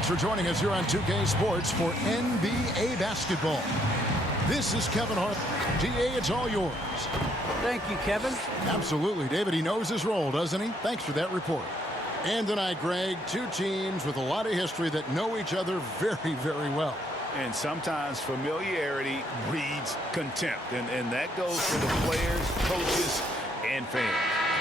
Thanks for joining us here on 2K Sports for NBA basketball. This is Kevin Hart. DA, it's all yours. Thank you, Kevin. Absolutely, David. He knows his role, doesn't he? Thanks for that report. And tonight, Greg, two teams with a lot of history that know each other very, very well. And sometimes familiarity breeds contempt. And that goes for the players, coaches, and fans.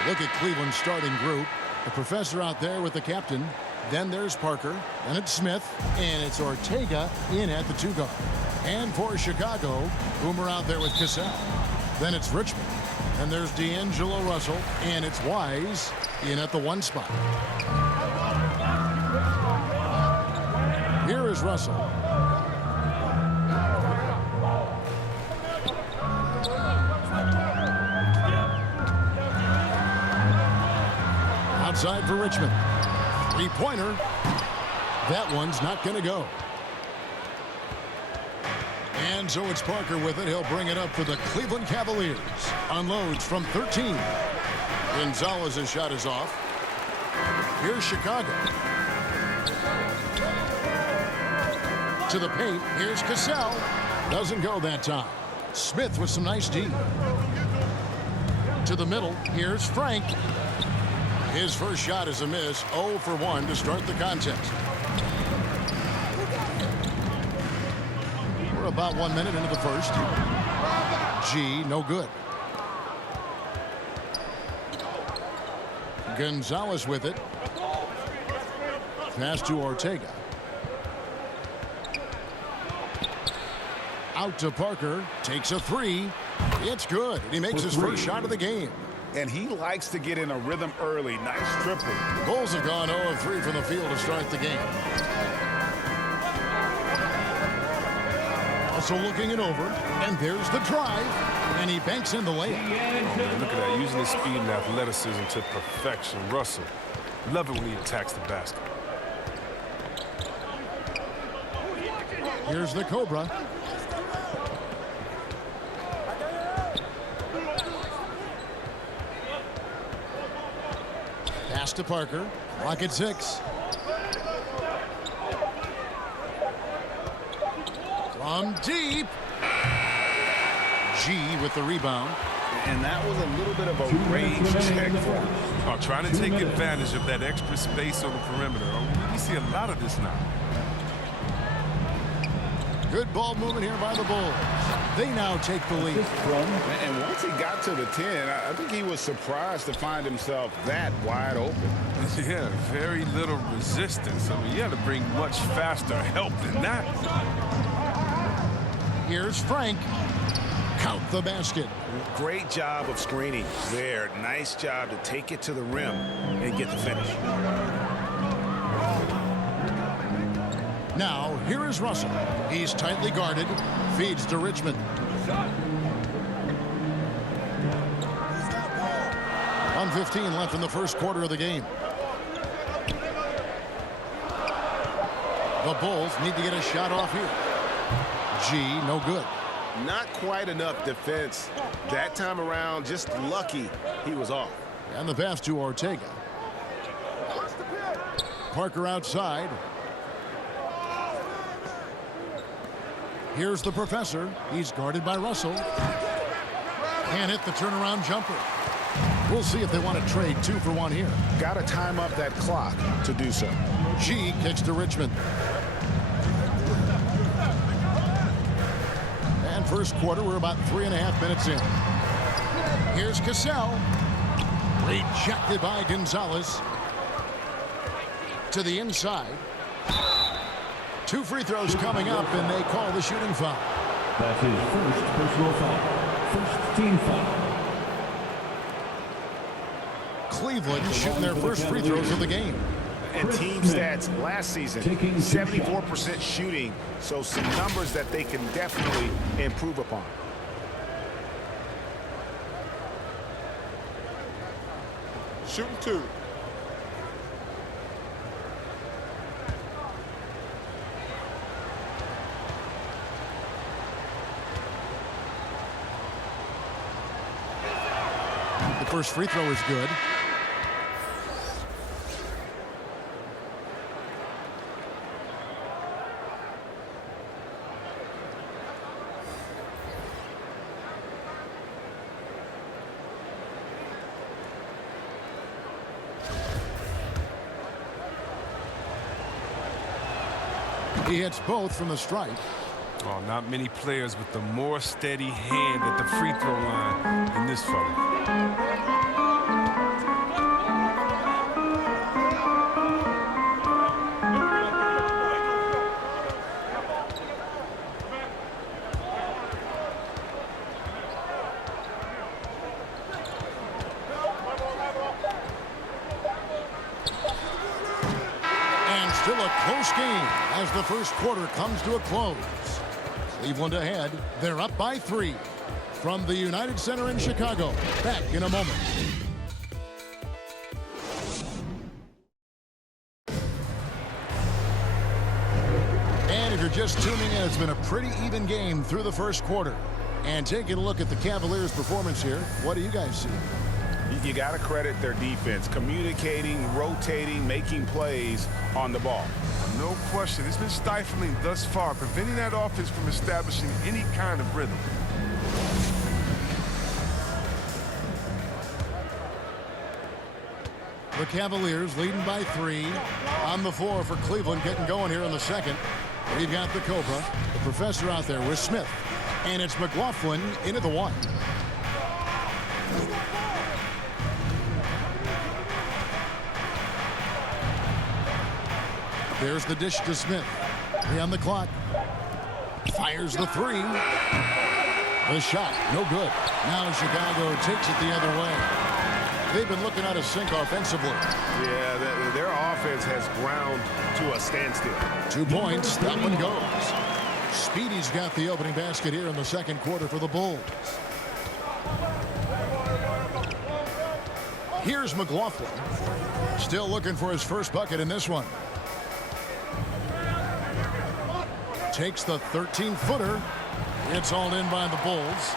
Look at Cleveland's starting group. The professor out there with the captain. Then there's Parker. Then it's Smith. And it's Ortega in at the 2 guard. And for Chicago, Boomer out there with Cassell. Then it's Richmond. And there's D'Angelo Russell. And it's Wise in at the 1 spot. Here is Russell. Outside for Richmond. Three-pointer. That one's not going to go. And so it's Parker with it. He'll bring it up for the Cleveland Cavaliers. Unloads from 13. Gonzalez's shot is off. Here's Chicago. To the paint. Here's Cassell. Doesn't go that time. Smith with some nice D. To the middle. Here's Frank. His first shot is a miss. 0 for 1 to start the contest. We're about 1 minute into the first. G, no good. Gonzalez with it. Pass to Ortega. Out to Parker. Takes a 3. It's good. He makes his first shot of the game. And he likes to get in a rhythm early. Nice triple. The Bulls have gone 0 of 3 from the field to start the game. Also looking it over. And there's the drive. And he banks in the layup. Look at that, using his speed and athleticism to perfection. Russell, love it when he attacks the basket. Here's the Cobra. Pass to Parker. Clock at 6. From deep. G with the rebound. And that was a little bit of a range check for him. Oh, trying to take advantage of that extra space on the perimeter. Oh, we see a lot of this now. Good ball movement here by the Bulls. They now take the lead. And once he got to the 10, I think he was surprised to find himself that wide open. Yeah, very little resistance. I mean, you had to bring much faster help than that. Here's Frank. Count the basket. Great job of screening there. Nice job to take it to the rim and get the finish. Now, here is Russell. He's tightly guarded. Feeds to Richmond. 1:15 left in the first quarter of the game. The Bulls need to get a shot off here. G, no good. Not quite enough defense that time around. Just lucky he was off. And the pass to Ortega. Parker outside. Here's the professor. He's guarded by Russell. Can't hit the turnaround jumper. We'll see if they want to trade 2 for 1 here. Got to time up that clock to do so. G kicks to Richmond. And first quarter, we're about 3.5 minutes in. Here's Cassell. Rejected by Gonzalez. To the inside. 2 free throws coming up, and they call the shooting foul. That's his first personal foul. First team foul. Cleveland shooting their first free throws of the game. And team stats last season, 74% shooting, so some numbers that they can definitely improve upon. Shooting 2. The first free throw is good. He hits both from the stripe. Oh, not many players with the more steady hand at the free throw line than this fella. Still a close game as the first quarter comes to a close. Cleveland ahead. They're up by 3. From the United Center in Chicago. Back in a moment. And if you're just tuning in, it's been a pretty even game through the first quarter. And taking a look at the Cavaliers' performance here, what do you guys see? You got to credit their defense, communicating, rotating, making plays on the ball. No question. It's been stifling thus far, preventing that offense from establishing any kind of rhythm. The Cavaliers leading by 3 on the floor for Cleveland, getting going here in the second. We've got the Cobra, the professor out there with Smith. And it's McLaughlin into the 1. There's the dish to Smith. 3 on the clock. Fires the 3. The shot, no good. Now Chicago takes it the other way. They've been looking out of sync offensively. Yeah, their offense has ground to a standstill. 2 points, that one goes. Speedy's got the opening basket here in the second quarter for the Bulls. Here's McLaughlin. Still looking for his first bucket in this one. Takes the 13-footer. It's hauled in by the Bulls.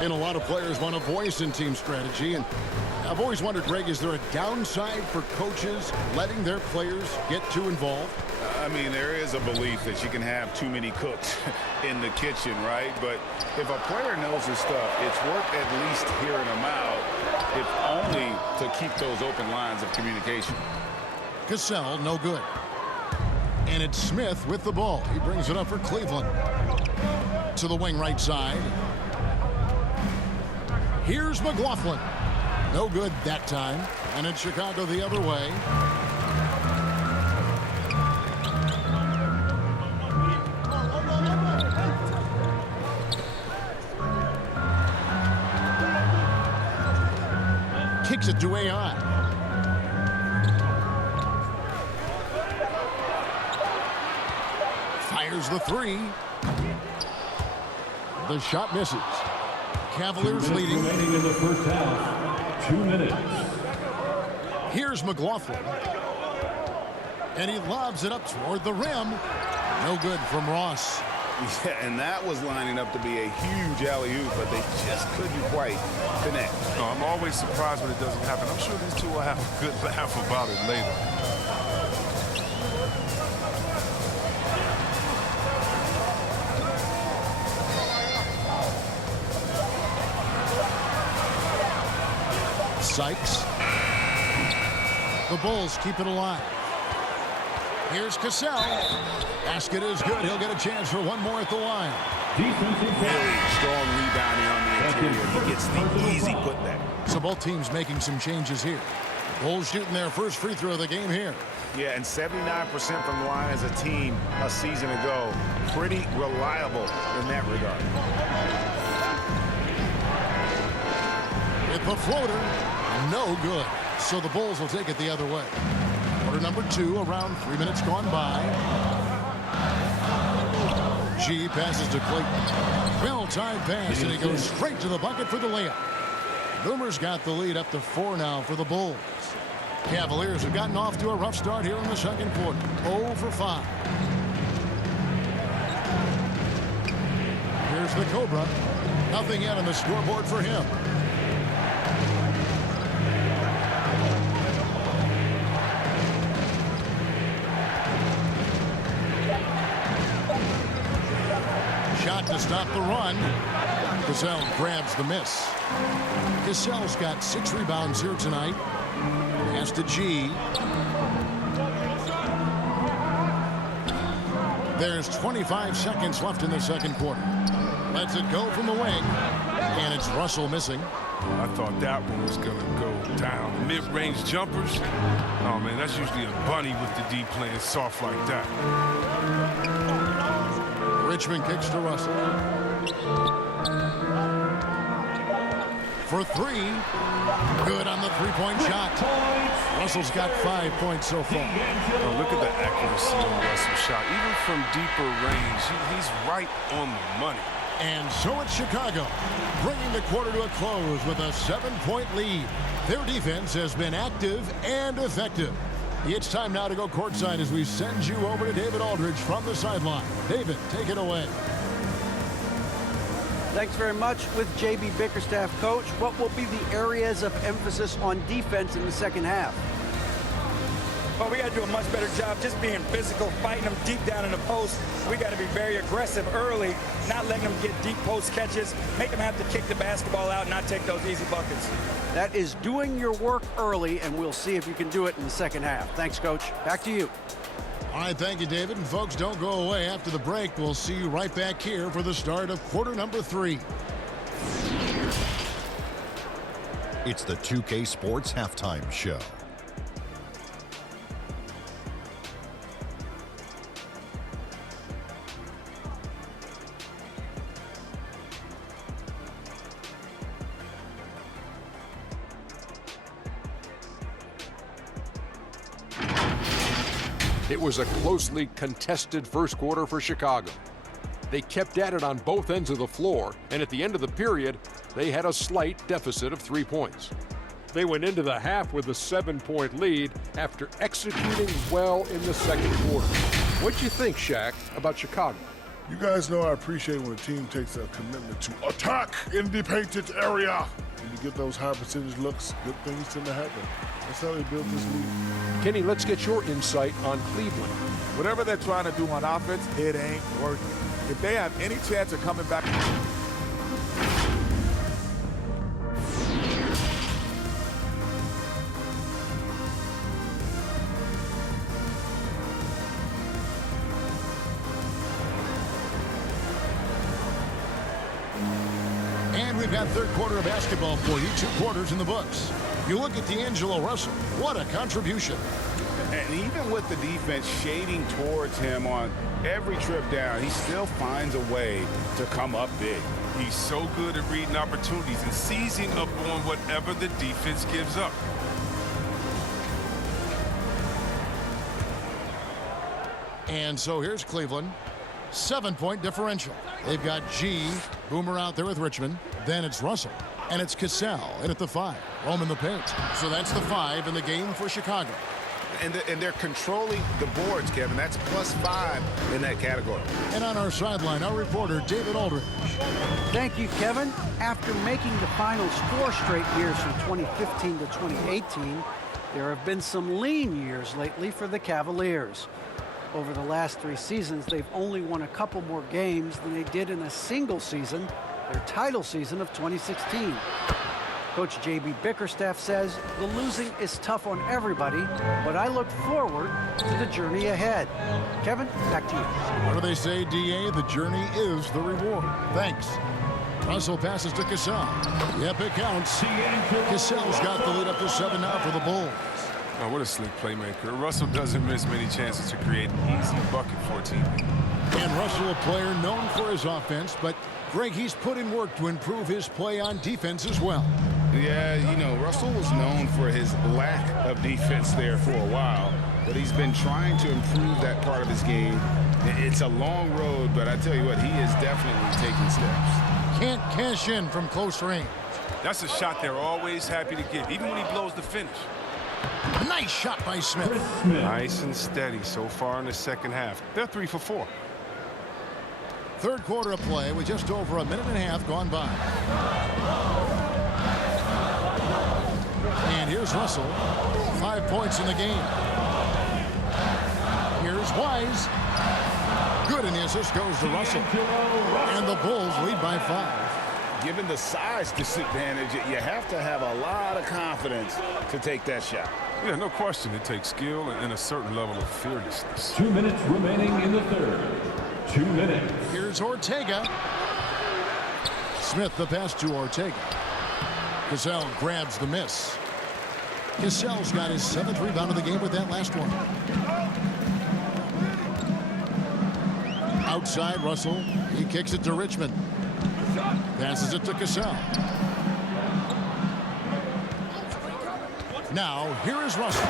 And a lot of players want a voice in team strategy. And I've always wondered, Greg, is there a downside for coaches letting their players get too involved? I mean, there is a belief that you can have too many cooks in the kitchen, right? But if a player knows his stuff, it's worth at least hearing them out, if only to keep those open lines of communication. Cassell, no good. And it's Smith with the ball. He brings it up for Cleveland. To the wing right side. Here's McLaughlin. No good that time. And it's Chicago the other way. Kicks it to AI. Fires the 3. The shot misses. Cavaliers leading. Remaining in the first half. 2 minutes. Here's McLaughlin. And he lobs it up toward the rim. No good from Ross. Yeah, and that was lining up to be a huge alley-oop, but they just couldn't quite connect. No, I'm always surprised when it doesn't happen. I'm sure these two will have a good laugh about it later. Sykes. The Bulls keep it alive. Here's Cassell. Basket is good. He'll get a chance for one more at the line. Really strong rebounding on the interior. He gets the easy putback. So both teams making some changes here. Bulls shooting their first free throw of the game here. Yeah, and 79% from the line as a team a season ago. Pretty reliable in that regard. With the floater, no good. So the Bulls will take it the other way. Quarter number 2, around 3 minutes gone by. G passes to Clayton. Well-timed pass, and he goes straight to the bucket for the layup. Boomers got the lead up to 4 now for the Bulls. Cavaliers have gotten off to a rough start here in the second quarter. 0 for 5. Here's the Cobra. Nothing yet on the scoreboard for him. Shot to stop the run. Cassell grabs the miss. Cassell's got 6 rebounds here tonight. Pass to G. There's 25 seconds left in the second quarter. Lets it go from the wing. And it's Russell missing. I thought that one was going to go down. The mid-range jumpers, oh, man, that's usually a bunny with the D playing soft like that. Richmond kicks to Russell. For three. Good on the three-point shot. Russell's got 5 points so far. Oh, look at the accuracy on Russell's shot. Even from deeper range, he's right on the money. And so it's Chicago, bringing the quarter to a close with a 7-point lead. Their defense has been active and effective. It's time now to go courtside as we send you over to David Aldridge from the sideline. David, take it away. Thanks very much. With J.B. Bickerstaff, Coach, what will be the areas of emphasis on defense in the second half? Well, we got to do a much better job just being physical, fighting them deep down in the post. We got to be very aggressive early, not letting them get deep post catches, make them have to kick the basketball out and not take those easy buckets. That is doing your work early, and we'll see if you can do it in the second half. Thanks, Coach. Back to you. All right, thank you, David. And folks, don't go away. After the break, we'll see you right back here for the start of quarter number 3. It's the 2K Sports Halftime Show. It was a closely contested first quarter for Chicago. They kept at it on both ends of the floor, and at the end of the period, they had a slight deficit of 3 points. They went into the half with a 7-point lead after executing well in the second quarter. What'd you think, Shaq, about Chicago? You guys know I appreciate when a team takes a commitment to attack in the painted area. When you get those high percentage looks, good things tend to happen. That's how they built this league. Kenny, let's get your insight on Cleveland. Whatever they're trying to do on offense, it ain't working. If they have any chance of coming back. And we've got third quarter of basketball for you. 2 quarters in the books. You look at D'Angelo Russell. What a contribution. And even with the defense shading towards him on every trip down, he still finds a way to come up big. He's so good at reading opportunities and seizing up on whatever the defense gives up. And so here's Cleveland. 7-point differential. They've got Boomer out there with Richmond. Then it's Russell. And it's Cassell in at the 5. Home in the paint. So that's the 5 in the game for Chicago. And they're controlling the boards, Kevin. That's +5 in that category. And on our sideline, our reporter, David Aldridge. Thank you, Kevin. After making the finals 4 straight years from 2015 to 2018, there have been some lean years lately for the Cavaliers. Over the last 3 seasons, they've only won a couple more games than they did in a single season, their title season of 2016. Coach J.B. Bickerstaff says the losing is tough on everybody, but I look forward to the journey ahead. Kevin, back to you. What do they say, D.A.? The journey is the reward. Thanks. Russell passes to Cassell. Yep, it counts. Cassell's got the lead up to 7 now for the Bulls. Oh, what a slick playmaker. Russell doesn't miss many chances to create an easy bucket for a team. And Russell, a player known for his offense, but Greg, he's put in work to improve his play on defense as well. Yeah, you know, Russell was known for his lack of defense there for a while, but he's been trying to improve that part of his game. It's a long road, but I tell you what, he is definitely taking steps. Can't cash in from close range. That's a shot they're always happy to get, even when he blows the finish. Nice shot by Smith. Nice and steady so far in the second half. They're 3 for 4. Third quarter of play with just over a minute and a half gone by. And here's Russell. 5 points in the game. Here's Wise. Good, and the assist goes to Russell. And the Bulls lead by 5. Given the size disadvantage, you have to have a lot of confidence to take that shot. Yeah, no question. It takes skill and a certain level of fearlessness. 2 minutes remaining in the third. 2 minutes. Here's Ortega. Smith the pass to Ortega. Cassell grabs the miss. Cassell's got his 7th rebound of the game with that last one. Outside Russell. He kicks it to Richmond. Passes it to Cassell. Now, here is Russell.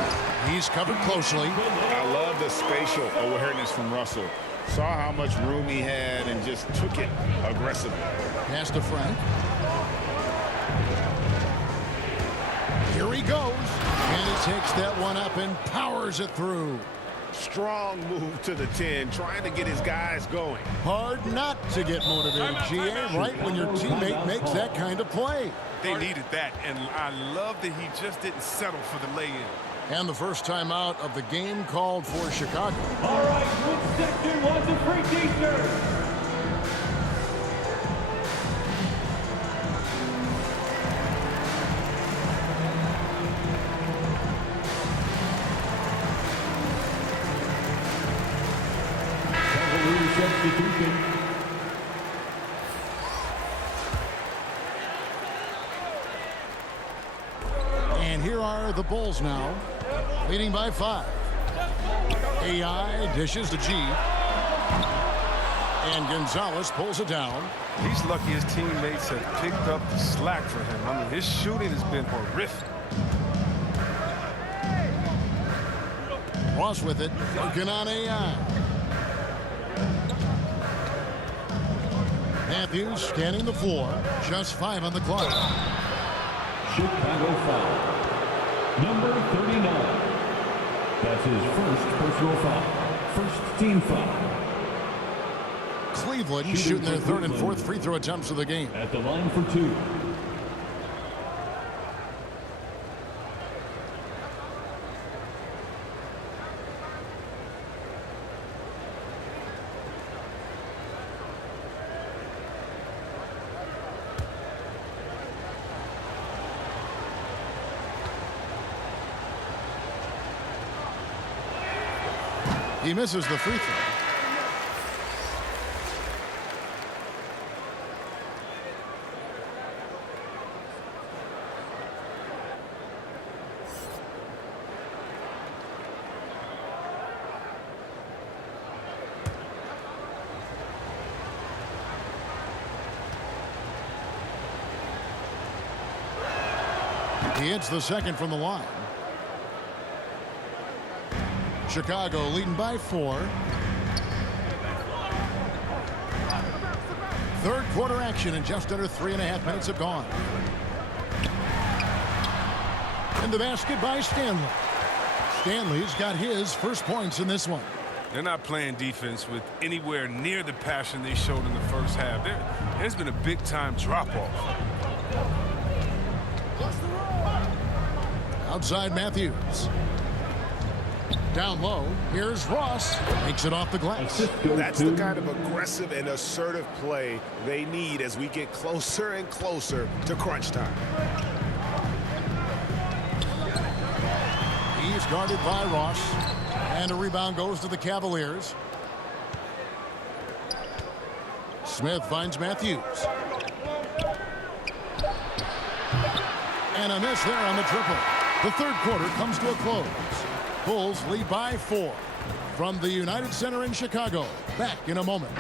He's covered closely. I love the spatial awareness from Russell. Saw how much room he had and just took it aggressively. Pass to Frank. Here he goes. And he takes that one up and powers it through. Strong move to the 10, trying to get his guys going. Hard not to get motivated, GA, right when your teammate makes that kind of play. They needed that, and I love that he just didn't settle for the lay-in. And the first timeout of the game called for Chicago. All right, which section wants a free t-shirt? Substitution. And here are the Bulls now, leading by 5. AI dishes to G. And Gonzalez pulls it down. He's lucky his teammates have picked up the slack for him. I mean, his shooting has been horrific. Ross with it, working on AI. Matthews scanning the floor. Just 5 on the clock. Chicago foul. Number 39. That's his first personal foul. First team foul. Cleveland shooting their 3rd and 4th free throw attempts of the game. At the line for 2. He misses the free throw. He hits the second from the line. Chicago leading by 4. 3rd quarter action and just under 3.5 minutes have gone. And the basket by Stanley. Stanley's got his first points in this one. They're not playing defense with anywhere near the passion they showed in the first half. There's been a big-time drop-off. Outside Matthews. Down low, here's Ross. Makes it off the glass. That's the kind of aggressive and assertive play they need as we get closer and closer to crunch time. He's guarded by Ross. And a rebound goes to the Cavaliers. Smith finds Matthews. And a miss there on the triple. The 3rd quarter comes to a close. Bulls lead by 4 from the United Center in Chicago. Back in a moment.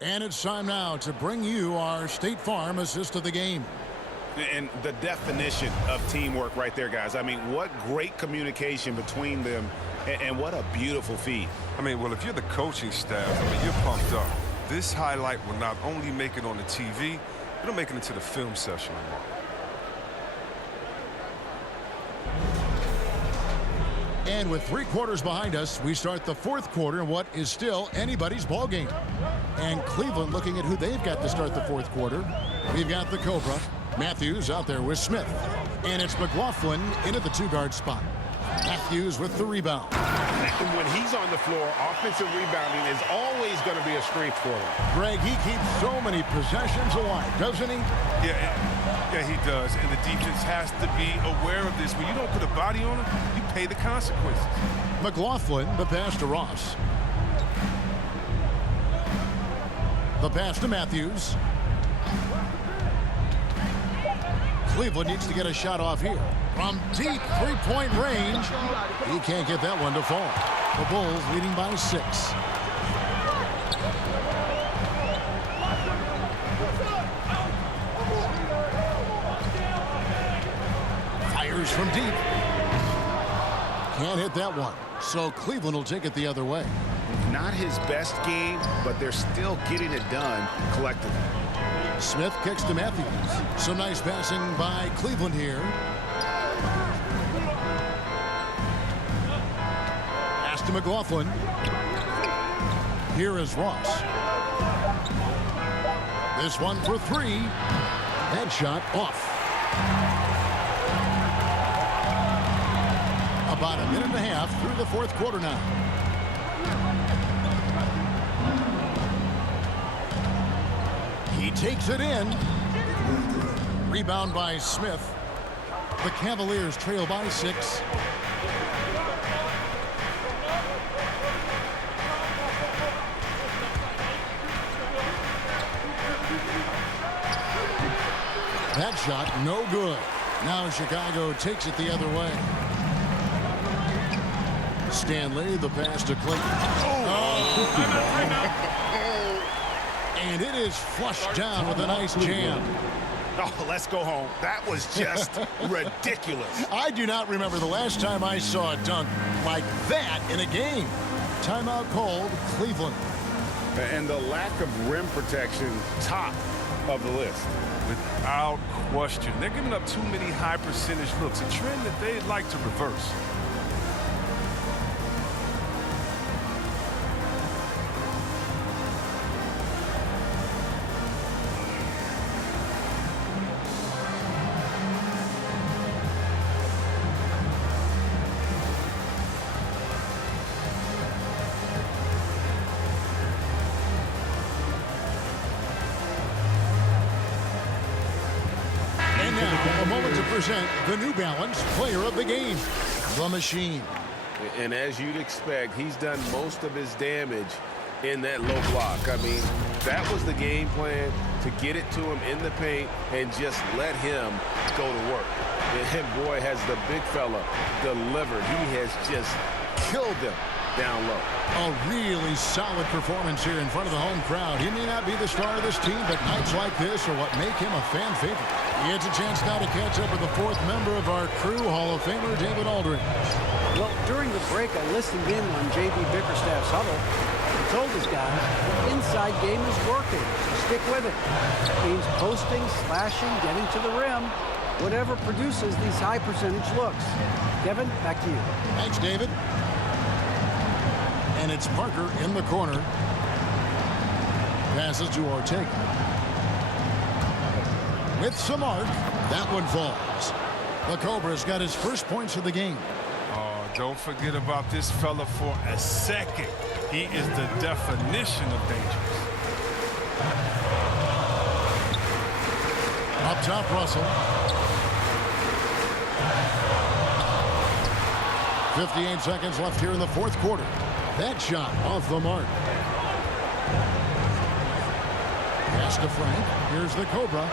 And it's time now to bring you our State Farm assist of the game. And the definition of teamwork right there, guys. I mean, what great communication between them, and what a beautiful feed. I mean, well, if you're the coaching staff, I mean, you're pumped up. This highlight will not only make it on the TV, it'll make it into the film session tomorrow. And with 3 quarters behind us, we start the 4th quarter in what is still anybody's ball game. And Cleveland looking at who they've got to start the 4th quarter. We've got the Cobra. Matthews out there with Smith. And it's McLaughlin in at the 2-guard spot. Matthews with the rebound. And when he's on the floor, offensive rebounding is always going to be a strength for him. Greg, he keeps so many possessions alive, doesn't he? Yeah, he does. And the defense has to be aware of this. When you don't put a body on him, you pay the consequences. McLaughlin, the pass to Ross. The pass to Matthews. Cleveland needs to get a shot off here. From deep three-point range, he can't get that one to fall. The Bulls leading by 6. Fires from deep. Can't hit that one. So Cleveland will take it the other way. Not his best game, but they're still getting it done collectively. Smith kicks to Matthews. Some nice passing by Cleveland here. Pass to McLaughlin. Here is Ross. This one for 3. That shot off. About a minute and a half through the 4th quarter now. He takes it in. Rebound by Smith. The Cavaliers trail by 6. That shot no good. Now Chicago takes it the other way. Stanley, the pass to Clayton. And it is flushed down with a nice jam. Oh, let's go home. That was just ridiculous. I do not remember the last time I saw a dunk like that in a game. Timeout called, Cleveland. And the lack of rim protection, top of the list. Without question. They're giving up too many high percentage looks, a trend that they'd like to reverse. A moment to present the New Balance Player of the Game, the Machine. And as you'd expect, he's done most of his damage in that low block. I mean, that was the game plan, to get it to him in the paint and just let him go to work. And boy, has the big fella delivered. He has just killed them down low. A really solid performance here in front of the home crowd. He may not be the star of this team, but nights like this are what make him a fan favorite. He gets a chance now to catch up with the 4th member of our crew, Hall of Famer David Aldridge. Well, during the break, I listened in on J.B. Bickerstaff's huddle. He told his guys the inside game is working, so stick with it. It means posting, slashing, getting to the rim, whatever produces these high percentage looks. Kevin, back to you. Thanks, David. And it's Parker in the corner. Passes to Ortega. With some arc, that one falls. The Cobra's got his first points of the game. Oh, don't forget about this fella for a second. He is the definition of dangerous. Up top, Russell. 58 seconds left here in the 4th quarter. That shot off the mark. Pass to Frank. Here's the Cobra.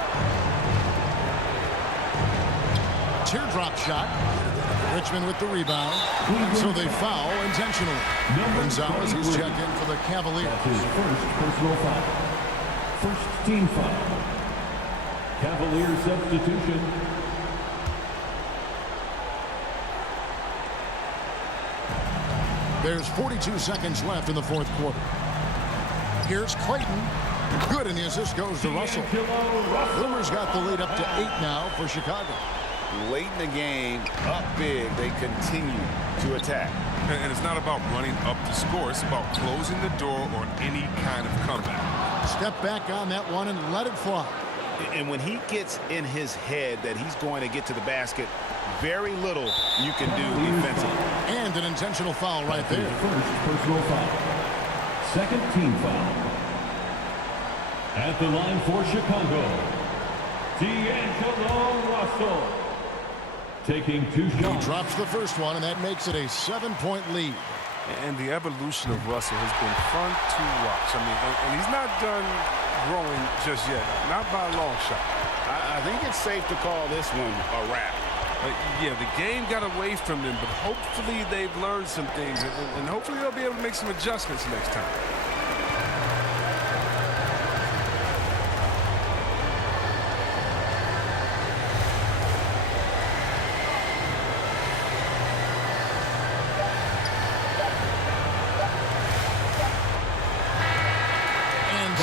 Teardrop shot. Richmond with the rebound. So they foul intentionally. Gonzalez, he's checked in for the Cavaliers. His first personal foul. First team foul. Cavaliers substitution. There's 42 seconds left in the 4th quarter. Here's Clayton. Good, and the assist goes to Russell. Boomer's got the lead up to 8 now for Chicago. Late in the game, up big, they continue to attack. And it's not about running up the score. It's about closing the door on any kind of comeback. Step back on that one and let it fly. And when he gets in his head that he's going to get to the basket, very little you can do defensively. And an intentional foul right there. First personal foul. Second team foul. At the line for Chicago, D'Angelo Russell. Taking 2 shots. He drops the first one, and that makes it a 7-point lead. And the evolution of Russell has been fun to watch. I mean, and he's not done growing just yet, not by a long shot. I think it's safe to call this one a wrap. Yeah, the game got away from them, but hopefully they've learned some things, and hopefully they'll be able to make some adjustments next time.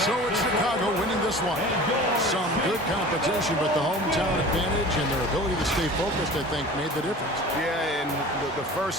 So it's Chicago winning this one. Some good competition, but the hometown advantage and their ability to stay focused, I think, made the difference. Yeah, and the first